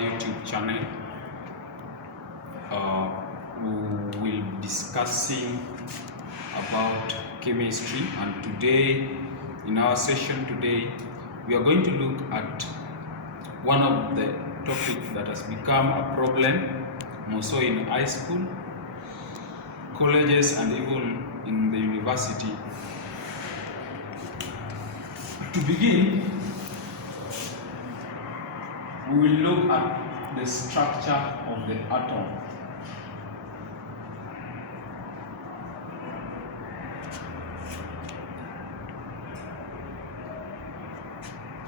YouTube channel. We will be discussing about chemistry, and today, in our session today, we are going to look at one of the topics that has become a problem more so in high school, colleges, and even in the university. To begin, we will look at the structure of the atom.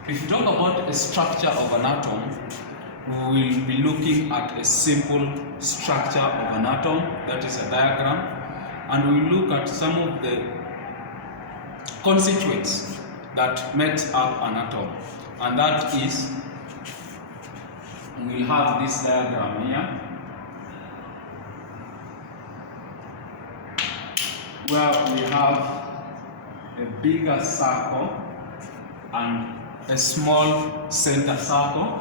If you talk about a structure of an atom, we will be looking at a simple structure of an atom, that is a diagram, and we will look at some of the constituents that makes up an atom, and that is, we will have this diagram here, where we have a bigger circle and a small center circle.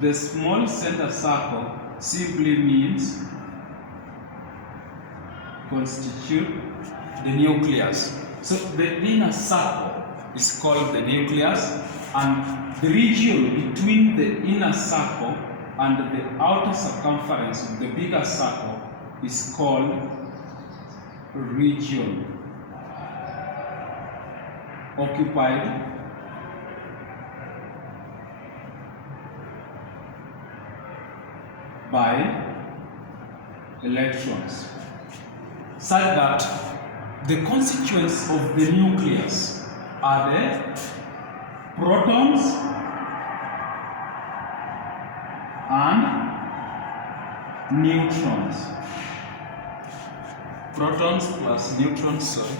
The small center circle simply means constitute the nucleus. So the inner circle is called the nucleus, and the region between the inner circle and the outer circumference of the bigger circle is called region, occupied by electrons, such that the constituents of the nucleus are the protons and neutrons. Protons plus neutrons, sorry.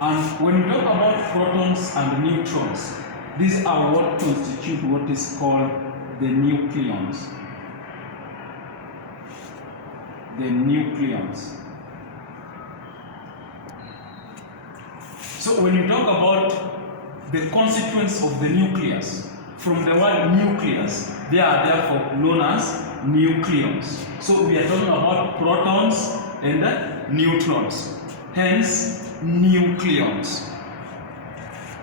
And when we talk about protons and neutrons, these are what constitute what is called the nucleons. The nucleons. So when you talk about the constituents of the nucleus, from the word nucleus, they are therefore known as nucleons. So we are talking about protons and neutrons, hence nucleons.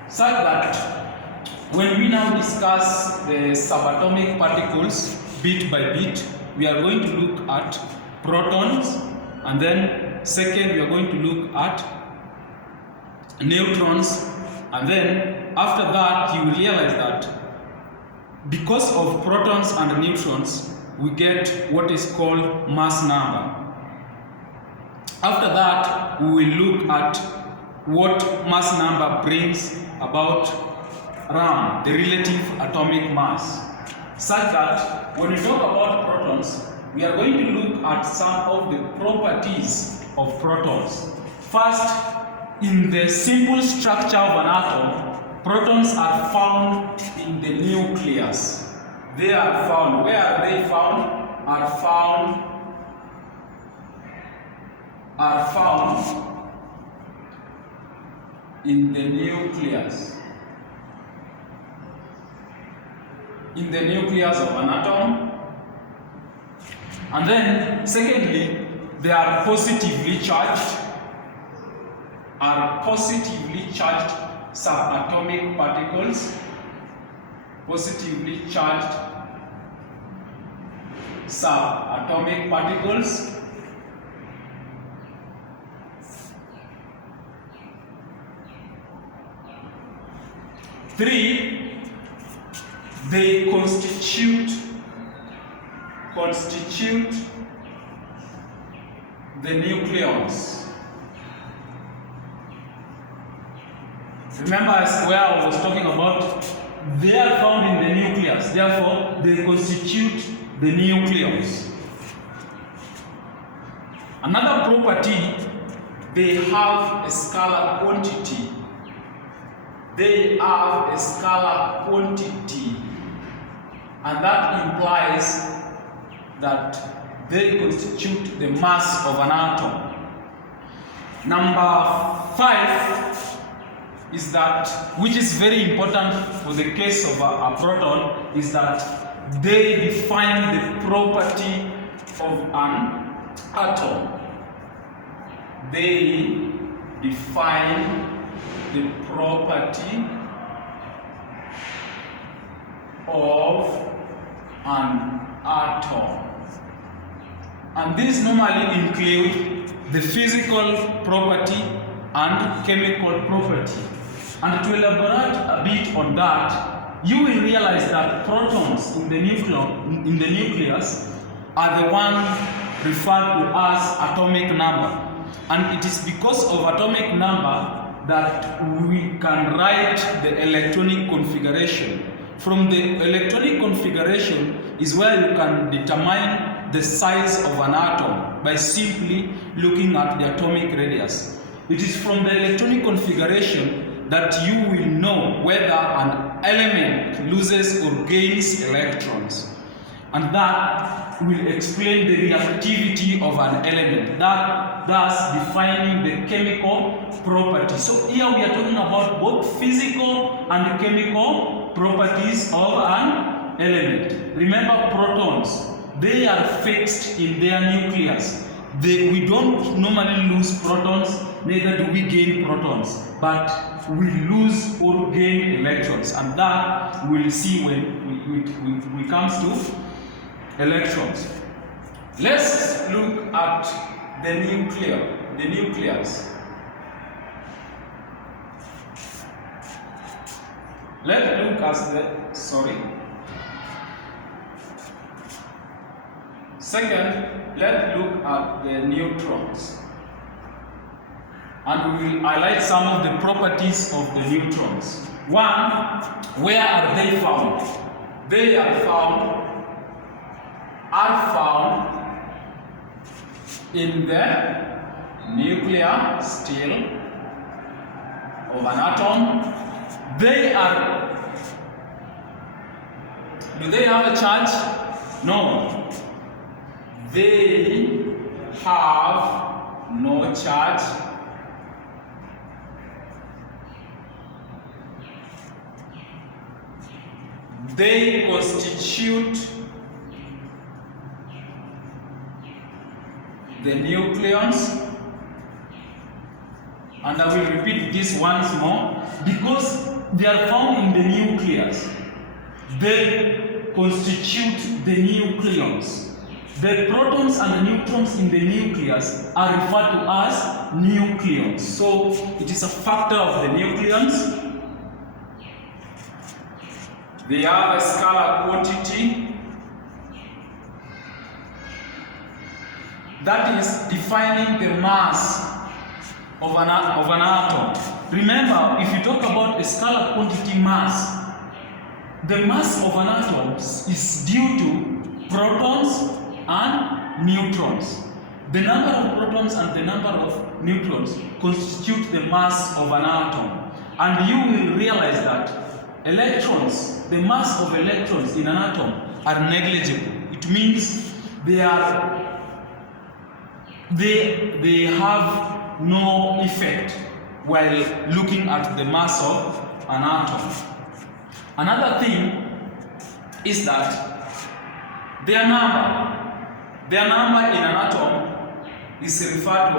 Such that when we now discuss the subatomic particles bit by bit, we are going to look at protons, and then second we are going to look at neutrons, and then after that you will realize that because of protons and neutrons we get what is called mass number. After that we will look at what mass number brings about around the relative atomic mass, such that when we talk about protons, we are going to look at some of the properties of protons. First, in the simple structure of an atom, protons are found in the nucleus. They are found. Where are they found? Are found in the nucleus. In the nucleus of an atom. And then, secondly, they are positively charged subatomic particles. Positively charged subatomic particles. Three, they constitute the nucleons. Remember where I was talking about, they are found in the nucleus, therefore they constitute the nucleons. Another property, they have a scalar quantity. They have a scalar quantity, and that implies that they constitute the mass of an atom. Number 5 is that, which is very important for the case of a proton, is that they define the property of an atom. They define the property of an atom. And these normally include the physical property and chemical property. And to elaborate a bit on that, you will realize that protons in the nucleus are the one referred to as atomic number. And it is because of atomic number that we can write the electronic configuration. From the electronic configuration is where you can determine the size of an atom by simply looking at the atomic radius. It is from the electronic configuration that you will know whether an element loses or gains electrons. And that will explain the reactivity of an element, thus defining the chemical property. So here we are talking about both physical and chemical properties of an element. Remember, protons, they are fixed in their nucleus. We don't normally lose protons, neither do we gain protons, but we lose or gain electrons, and that we'll see when we comes to electrons. Let's look at the nucleus. Let's look at Second, let's look at the neutrons. And we will highlight some of the properties of the neutrons. One, where are they found? They are found in the nuclear still of an atom. Do they have a charge? No. They have no charge. They constitute the nucleons, and I will repeat this once more, because they are found in the nucleus. They constitute the nucleons. The protons and the neutrons in the nucleus are referred to as nucleons. So it is a factor of the nucleons. They have a scalar quantity that is defining the mass of an atom. Remember, if you talk about a scalar quantity mass, the mass of an atom is due to protons and neutrons. The number of protons and the number of neutrons constitute the mass of an atom. And you will realize that electrons, the mass of electrons in an atom are negligible. It means they have no effect while looking at the mass of an atom. Another thing is that their number in an atom is referred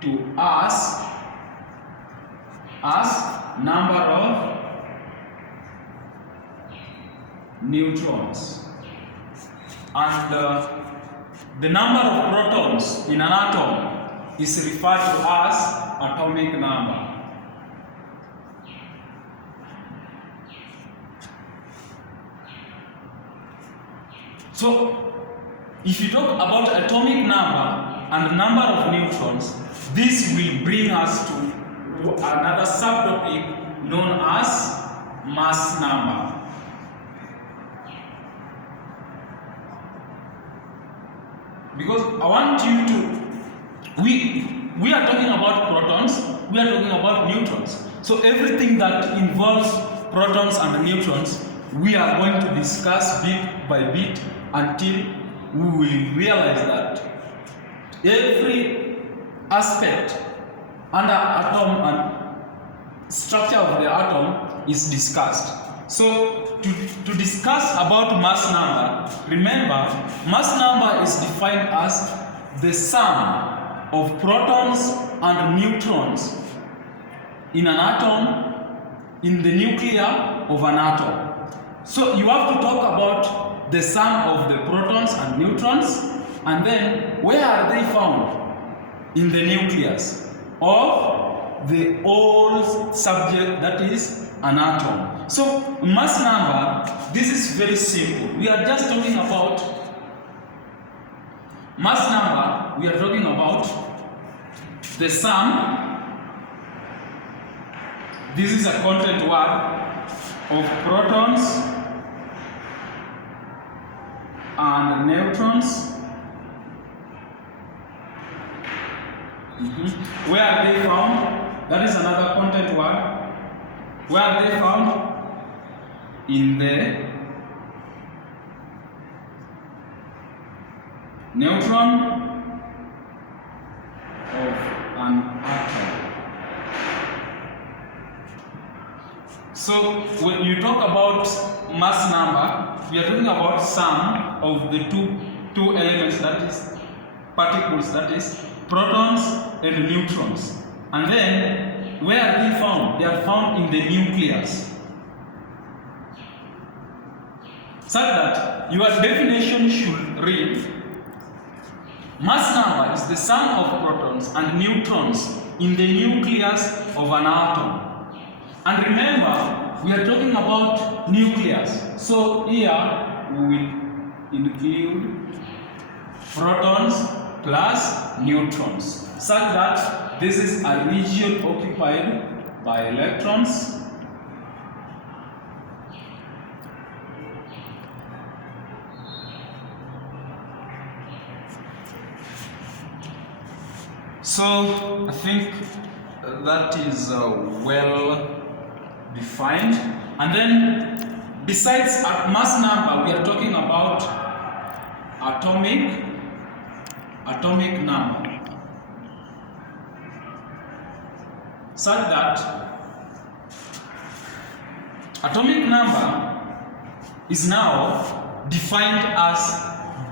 to as number of neutrons, and the number of protons in an atom is referred to as atomic number. So, if you talk about atomic number and number of neutrons, this will bring us to another subtopic known as mass number. Because I want you to, we are talking about protons, we are talking about neutrons. So everything that involves protons and neutrons we are going to discuss bit by bit until we will realize that every aspect under atom and structure of the atom is discussed. So to discuss about mass number, remember mass number is defined as the sum of protons and neutrons in an atom, in the nucleus of an atom. So you have to talk about the sum of the protons and neutrons, and then where are they found? In the nucleus of the whole subject, that is an atom. So mass number, this is very simple. We are just talking about mass number, we are talking about the sum. This is a content word of protons and neutrons. Where are they found? That is another content word. Where are they found? In the neutron of an atom. So when you talk about mass number, we are talking about sum of the two elements, that is particles, that is protons and neutrons. And then where are they found? They are found in the nucleus. Such that your definition should read: mass number is the sum of protons and neutrons in the nucleus of an atom. And remember, we are talking about nucleus. So here we will include protons plus neutrons, such that this is a region occupied by electrons So I think that is well defined. And then besides mass number, we are talking about atomic number, such that atomic number is now defined as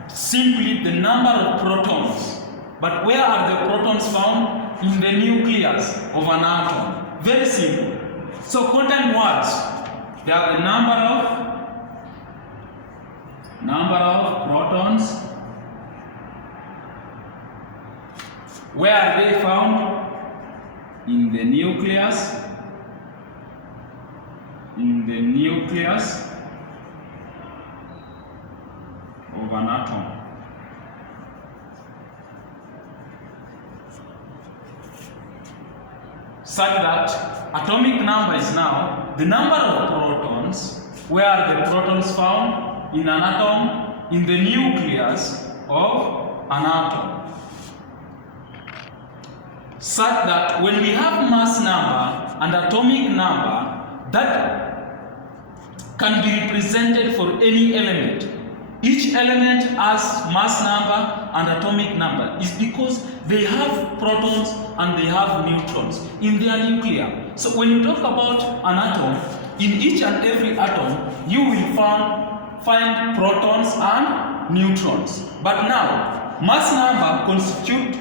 simply the number of protons. But where are the protons found? In the nucleus of an atom. Very simple. So content words, they are the number of protons. Where are they found? In the nucleus. In the nucleus of an atom. Such that atomic number is now the number of protons. Where are the protons found? In an atom, in the nucleus of an atom. Such that when we have mass number and atomic number, that can be represented for any element. Each element has mass number and atomic number. It's because they have protons and they have neutrons in their nuclei. So when you talk about an atom, in each and every atom, you will find protons and neutrons. But now, mass number constitutes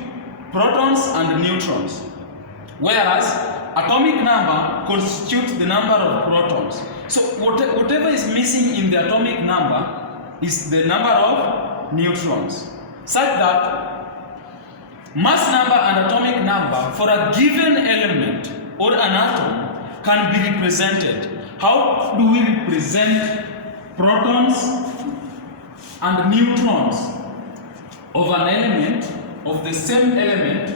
protons and neutrons, whereas atomic number constitutes the number of protons. So whatever is missing in the atomic number is the number of neutrons, such that mass number and atomic number for a given element or an atom can be represented. How do we represent protons and neutrons of an element, of the same element,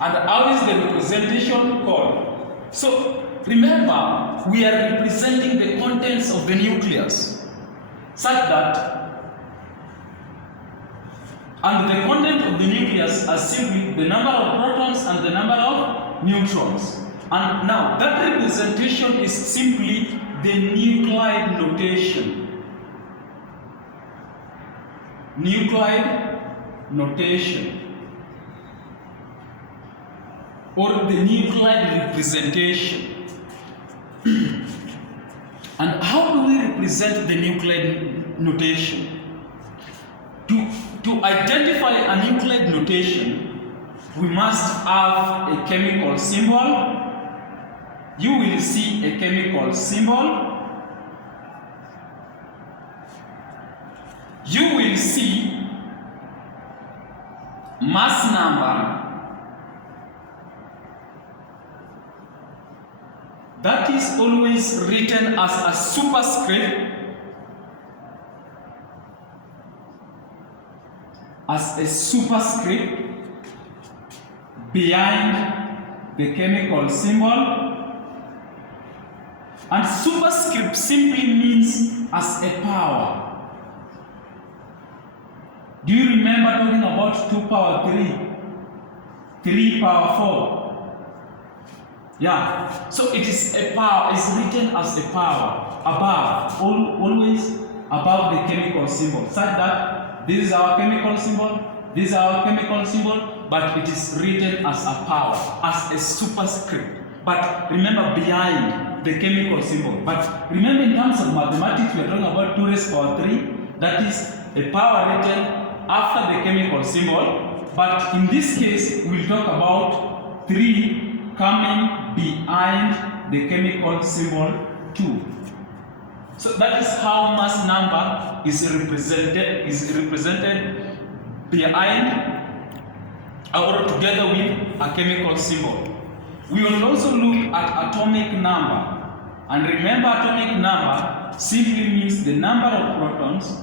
and how is the representation called? So remember, we are representing the contents of the nucleus, such that And the content of the nucleus are simply the number of protons and the number of neutrons. And now that representation is simply the nuclide notation. Nuclide notation. Or the nuclide representation. And how do we represent the nuclide notation? To identify a nuclide notation, we must have a chemical symbol. You will see a chemical symbol. You will see mass number. That is always written as a superscript. As a superscript behind the chemical symbol. And superscript simply means as a power. Do you remember talking about 2 power 3? 3 power 4? Yeah. So it is a power, it's written as a power, above, always above the chemical symbol, such that this is our chemical symbol, this is our chemical symbol, but it is written as a power, as a superscript. But remember, behind the chemical symbol. But remember, in terms of mathematics, we are talking about 2 raised to power 3. That is a power written after the chemical symbol. But in this case, we will talk about 3 coming behind the chemical symbol 2. So that is how mass number is represented behind or together with a chemical symbol. We will also look at atomic number. And remember, atomic number simply means the number of protons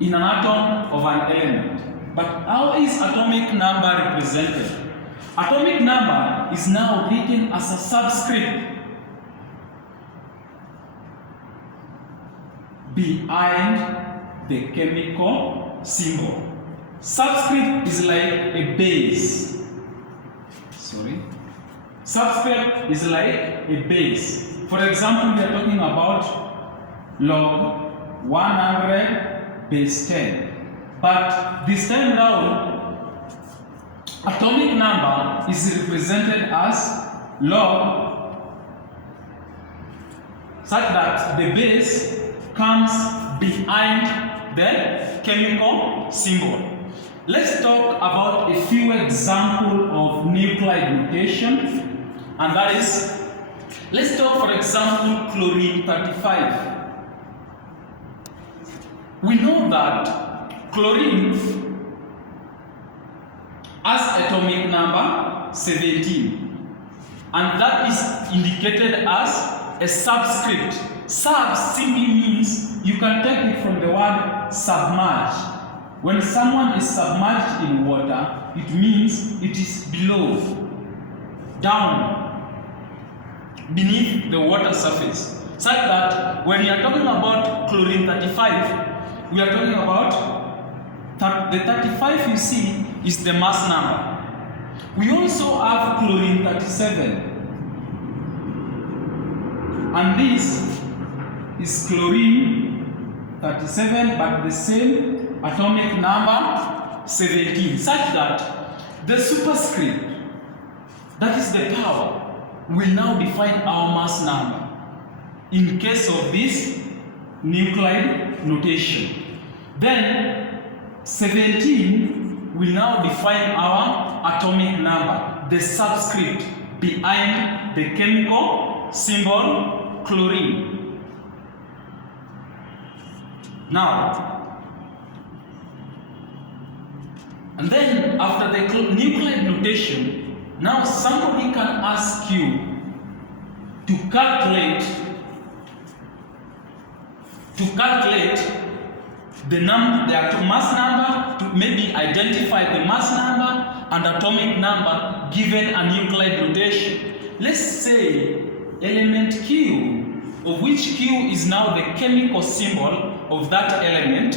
in an atom of an element. But how is atomic number represented? Atomic number is now written as a subscript behind the chemical symbol. Subscript is like a base. Subscript is like a base. For example, we are talking about log 100 base 10. But this time round, atomic number is represented as log, such that the base comes behind the chemical symbol. Let's talk about a few examples of nuclide notation. And that is, let's talk, for example, chlorine 35. We know that chlorine has atomic number 17. And that is indicated as a subscript. Sub simply means, you can take it from the word submerge. When someone is submerged in water, it means it is below, down, beneath the water surface. Such that when you are talking about chlorine 35, we are talking about the 35 you see is the mass number. We also have chlorine 37. And this is chlorine 37, but the same atomic number 17, such that the superscript, that is the power, will now define our mass number in case of this nuclide notation. Then 17 will now define our atomic number, the subscript behind the chemical symbol chlorine. Now, and then after the nuclide notation, now somebody can ask you to calculate the mass number, to maybe identify the mass number and atomic number given a nuclide notation. Let's say element Q, of which Q is now the chemical symbol of that element.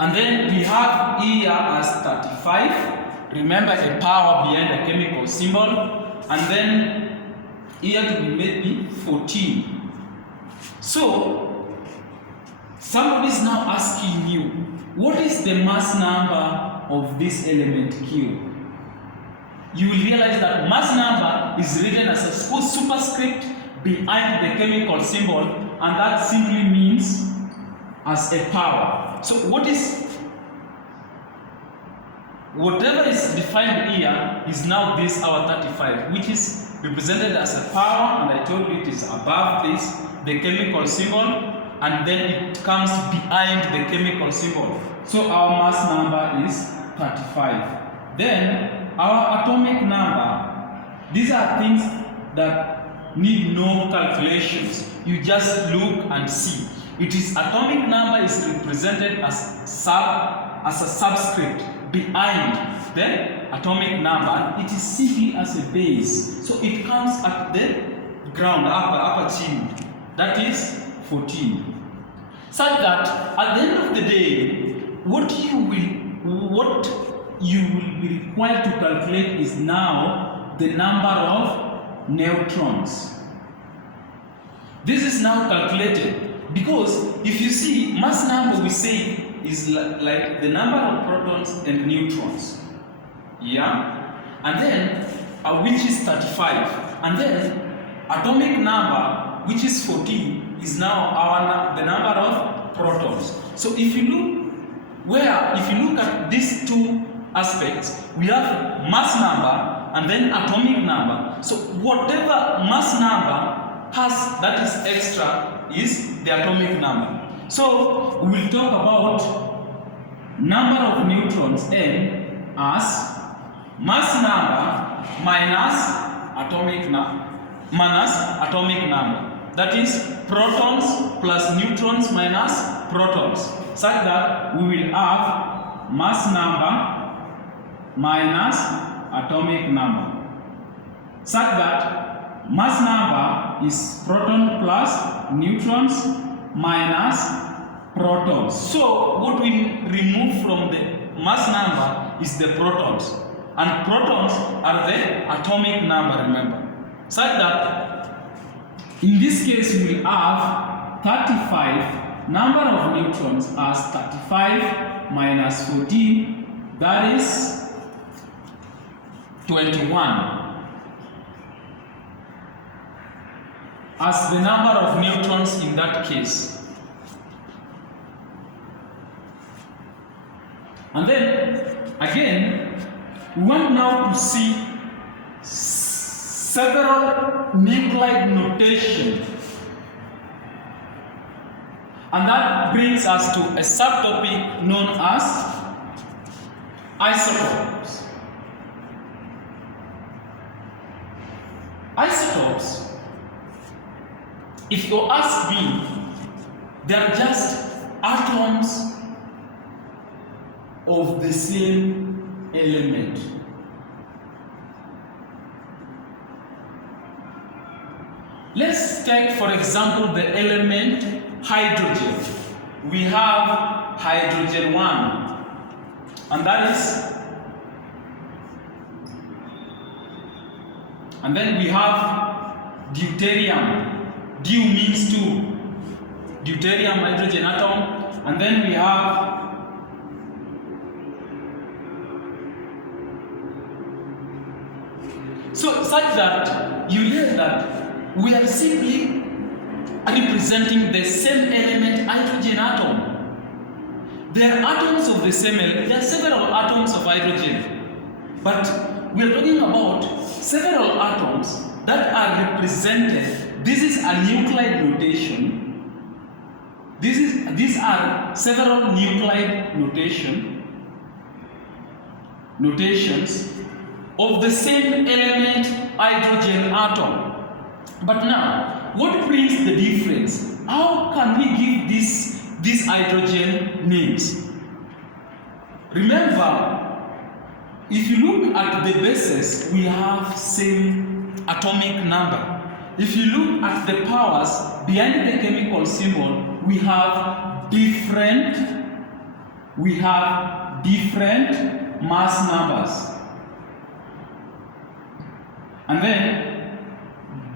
And then we have here as 35. Remember a power behind a chemical symbol. And then here to be maybe 14. So somebody is now asking you, what is the mass number of this element Q? You will realize that mass number is written as a superscript behind the chemical symbol, and that simply means as a power. So whatever is defined here is now this our 35, which is represented as a power, and I told you it is above this, the chemical symbol, and then it comes behind the chemical symbol. So our mass number is 35. Then our atomic number, these are things that need no calculations. You just look and see. It is atomic number is represented as a subscript behind the atomic number. It is simply as a base. So it comes at the ground, upper chin. That is 14. Such that at the end of the day, what you will be required to calculate is now the number of neutrons. This is now calculated because if you see mass number, we say is like the number of protons and neutrons. Yeah? And then which is 35. And then atomic number, which is 14, is now the number of protons. So if you look at these two aspects, we have mass number and then atomic number. So whatever mass number has that is extra is the atomic number. So we will talk about number of neutrons N as mass number minus atomic number. That is protons plus neutrons minus protons. Such that we will have mass number minus atomic number. Such that mass number is proton plus neutrons minus protons. So what we remove from the mass number is the protons. And protons are the atomic number, remember. Such that in this case we will have 35, number of neutrons as 35 minus 14, that is 21. As the number of neutrons in that case. And then again, we want now to see several nuclide notation. And that brings us to a subtopic known as isotopes. Isotopes, if you ask me, they are just atoms of the same element. Let's take, for example, the element hydrogen. We have hydrogen 1, and that is, and then we have deuterium. Dew means 2. Deuterium hydrogen atom, and then we have so such that you hear that we are simply representing the same element, hydrogen atom. There are atoms of the same element. There are several atoms of hydrogen, but we are talking about several atoms that are represented. This is a nuclide notation. These are several nuclide notations of the same element, hydrogen atom. But now, what brings the difference? How can we give these hydrogen names? Remember, if you look at the bases, we have same atomic number. If you look at the powers behind the chemical symbol, we have different we have different mass numbers. And then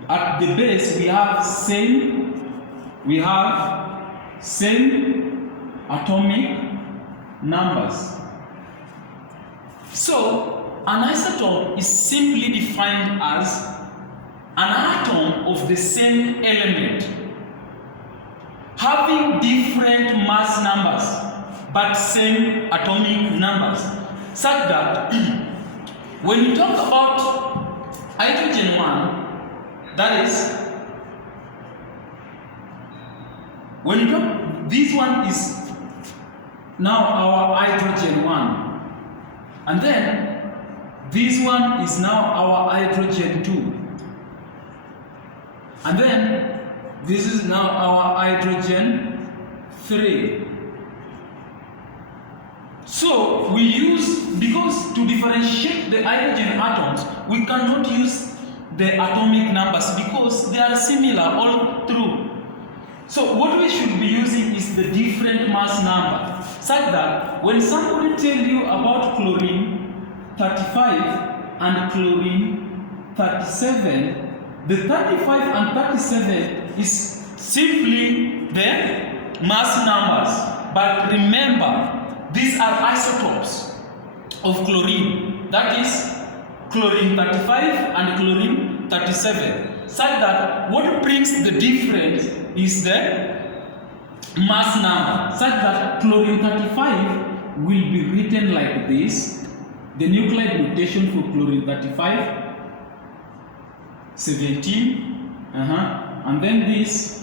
at the base we have same atomic numbers. So an isotope is simply defined as an atom of the same element having different mass numbers but same atomic numbers, such that when you talk about hydrogen 1, that is, when you talk, this one is now our hydrogen 1, and then this one is now our hydrogen 2, and then this is now our hydrogen 3. So we use, because to differentiate the hydrogen atoms, we cannot use the atomic numbers because they are similar all through. So what we should be using is the different mass number, such that when somebody tell you about chlorine 35 and chlorine 37, the 35 and 37 is simply the mass numbers. But remember, these are isotopes of chlorine, that is chlorine 35 and chlorine 37, such that what brings the difference is the mass number, such that chlorine 35 will be written like this, the nuclide notation for chlorine 35, 17, and then this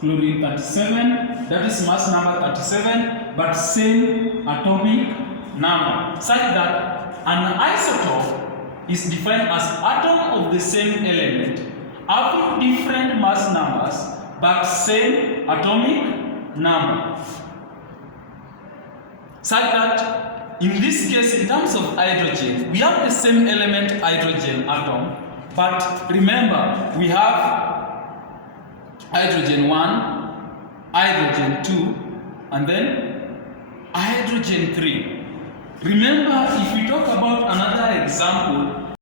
chlorine 37, that is mass number 37, but same atomic number, such that an isotope is defined as atom of the same element having different mass numbers but same atomic number. Such that in this case, in terms of hydrogen, we have the same element hydrogen atom, but remember we have hydrogen 1, hydrogen 2, and then hydrogen 3. Remember, if we talk about another example,